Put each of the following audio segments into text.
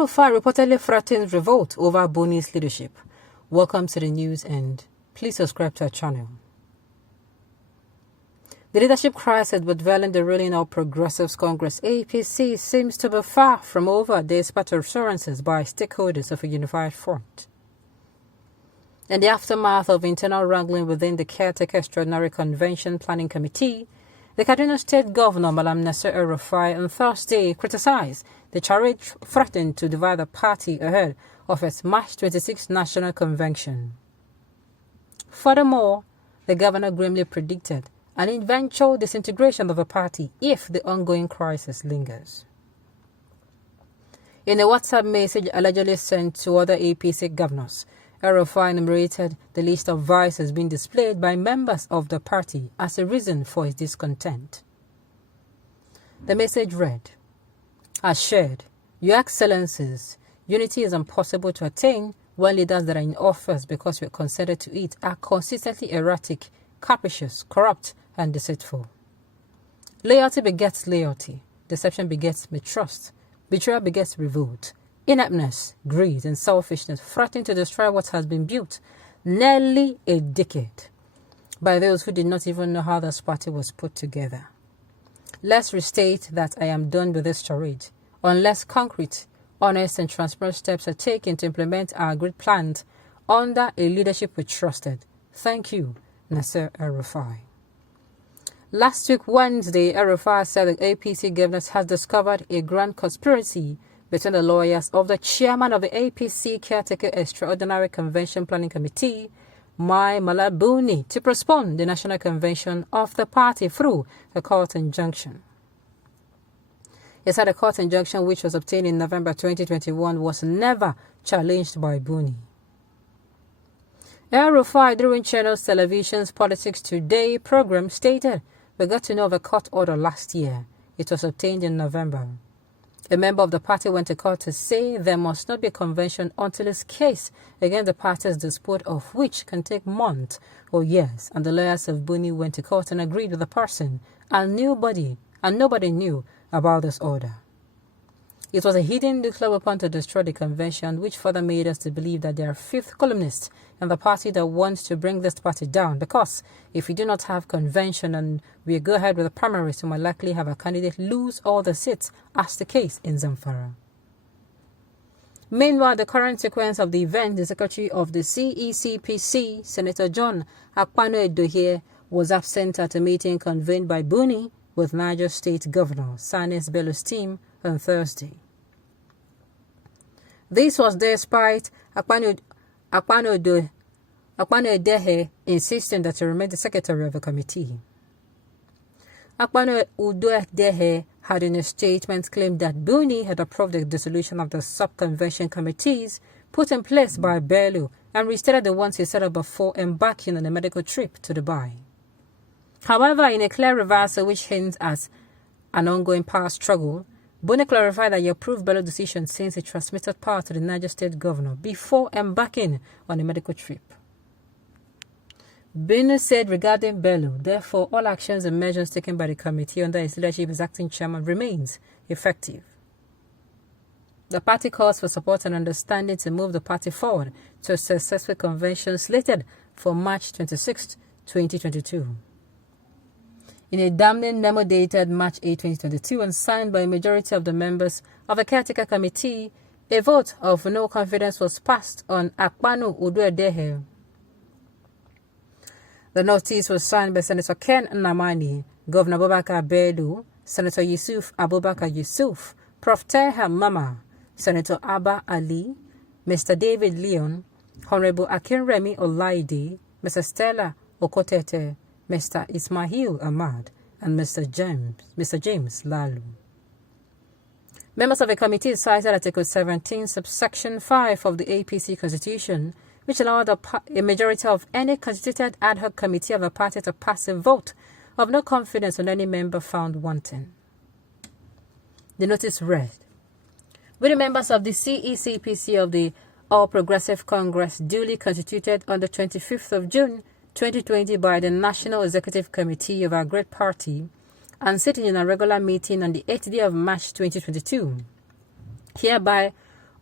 Rufai reportedly threatens revolt over Buni's leadership. Welcome to the news and please subscribe to our channel. The leadership crisis between the ruling All Progressives Congress APC seems to be far from over despite assurances by stakeholders of a unified front. In the aftermath of internal wrangling within the Caretaker Extraordinary Convention Planning Committee, the Kaduna State Governor Malam Nasir Rufai on Thursday criticized the charge threatened to divide the party ahead of its March 26 National Convention. Furthermore, the governor grimly predicted an eventual disintegration of the party if the ongoing crisis lingers. In a WhatsApp message allegedly sent to other APC governors, Rufai enumerated the list of vices being displayed by members of the party as a reason for his discontent. The message read, "As shared, Your Excellencies, unity is impossible to attain when leaders that are in office because we are consented to it are consistently erratic, capricious, corrupt, and deceitful. Loyalty begets loyalty, deception begets mistrust, betrayal begets revolt. Ineptness, greed, and selfishness threaten to destroy what has been built nearly a decade by those who did not even know how this party was put together. Let's restate that I am done with this charade, unless concrete, honest, and transparent steps are taken to implement our great plans under a leadership we trusted. Thank you, Nasir Rufai." Last week, Wednesday, Rufai said the APC governors has discovered a grand conspiracy between the lawyers of the chairman of the APC Caretaker Extraordinary Convention Planning Committee, Buni, to postpone the National Convention of the party through a court injunction. He said a court injunction which was obtained in November 2021 was never challenged by Buni. Rufai, during Channel Television's Politics Today program, stated, "We got to know of a court order last year. It was obtained in November. A member of the party went to court to say there must not be a convention until his case against the party's dispute of which can take months or years, and the lawyers of Buni went to court and agreed with the person, and nobody knew about this order. It was a hidden nuclear weapon to destroy the convention, which further made us to believe that there are fifth columnists in the party that wants to bring this party down, because if we do not have convention and we go ahead with the primaries, we might likely have a candidate lose all the seats, as the case in Zamfara." Meanwhile, the current sequence of the event, the Secretary of the CECPC, Senator John Akpano-Addo, was absent at a meeting convened by Buni with Niger State Governor Sanis Bello's team on Thursday. This was despite Akpano-Addo insisting that he remain the secretary of the committee. Akpano-Addo had in a statement claimed that Buni had approved the dissolution of the sub-convention committees put in place by Bello and restated the ones he set up before embarking on a medical trip to Dubai. However, in a clear reversal which hints at an ongoing power struggle, Buni clarified that he approved Bello's decision since he transmitted power to the Niger State Governor before embarking on a medical trip. Buni said regarding Bello, therefore, all actions and measures taken by the committee under his leadership as acting chairman remains effective. The party calls for support and understanding to move the party forward to a successful convention slated for March 26, 2022. In a damning memo dated March 8, 2022 and signed by a majority of the members of the Caretaker Committee, a vote of no confidence was passed on Akpano-Addo. The notice was signed by Senator Ken Nnamani, Governor Abubakar Bello, Senator Yusuf Abubakar Yusuf, Prof. Terha Mama, Senator Abba Ali, Mr. David Leon, Honorable Akinremi Olaide, Mr. Stella Okotete, Mr. Ismail Ahmad, and Mr. James Lalu. Members of the committee cited Article 17, subsection 5 of the APC Constitution, which allowed a majority of any constituted ad hoc committee of a party to pass a vote of no confidence on any member found wanting. The notice read, "With the members of the CECPC of the All Progressive Congress duly constituted on the 25th of June 2020 by the National Executive Committee of our great party and sitting in a regular meeting on the 8th day of March 2022, hereby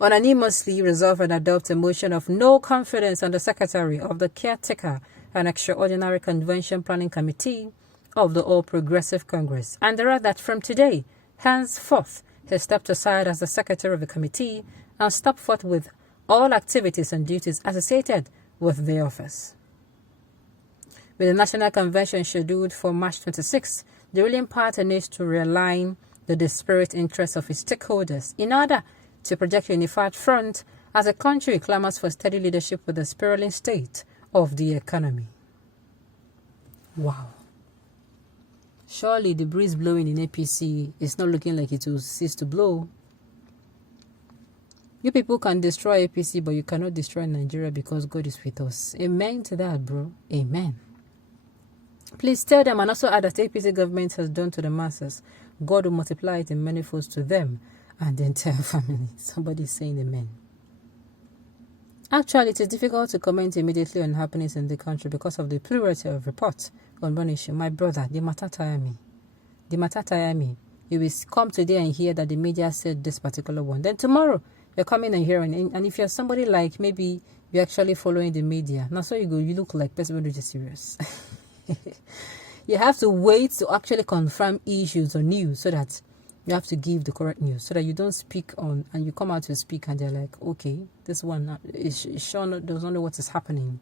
unanimously resolve and adopt a motion of no confidence on the Secretary of the Caretaker and Extraordinary Convention Planning Committee of the All Progressive Congress, and direct that from today, henceforth, he stepped aside as the Secretary of the Committee and stopped forth with all activities and duties associated with the office. With the National Convention scheduled for March 26, the ruling party needs to realign the disparate interests of its stakeholders in order to project a unified front as the country clamors for steady leadership with the spiraling state of the economy. Wow. Surely the breeze blowing in APC is not looking like it will cease to blow. You people can destroy APC, but you cannot destroy Nigeria because God is with us. Amen to that, bro. Amen. Please tell them and also add that APC government has done to the masses. God will multiply it in many folds to them and the entire family. Somebody is saying amen. Actually, it is difficult to comment immediately on happenings in the country because of the plurality of reports on one issue. My brother, the matter tire me. The matter tire me. You will come today and hear that the media said this particular one. Then tomorrow, you're coming and hearing. And if you're somebody like maybe you're actually following the media, now so you go, you look like person who is serious. You have to wait to actually confirm issues or news so that you have to give the correct news so that you don't speak on and you come out to speak and they're like, okay, this one is sure doesn't know what is happening.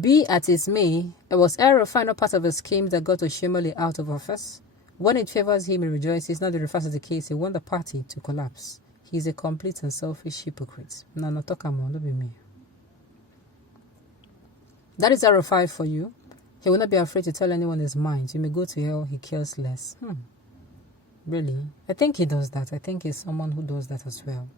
Be as it may, it was a final part of a scheme that got Oshimole out of office. When it favors him, he rejoices. Now the reverse is the case. He want the party to collapse. He's a complete and selfish hypocrite. No, not talk about, don't be me. That is Rufai for you. He will not be afraid to tell anyone his mind. You may go to hell, he cares less. Really? I think he does that. I think he's someone who does that as well.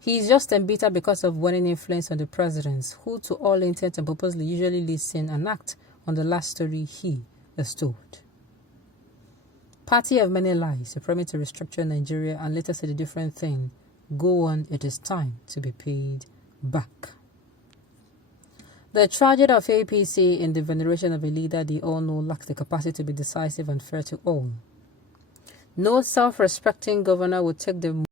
He is just embittered because of winning influence on the presidents, who to all intents and purposes usually listen and act on the last story he is told. Party of many lies, you promise to restructure Nigeria and later say the different thing. Go on, it is time to be paid back. The tragedy of APC in the veneration of a leader they all know lacks the capacity to be decisive and fair to all. No self-respecting governor would take the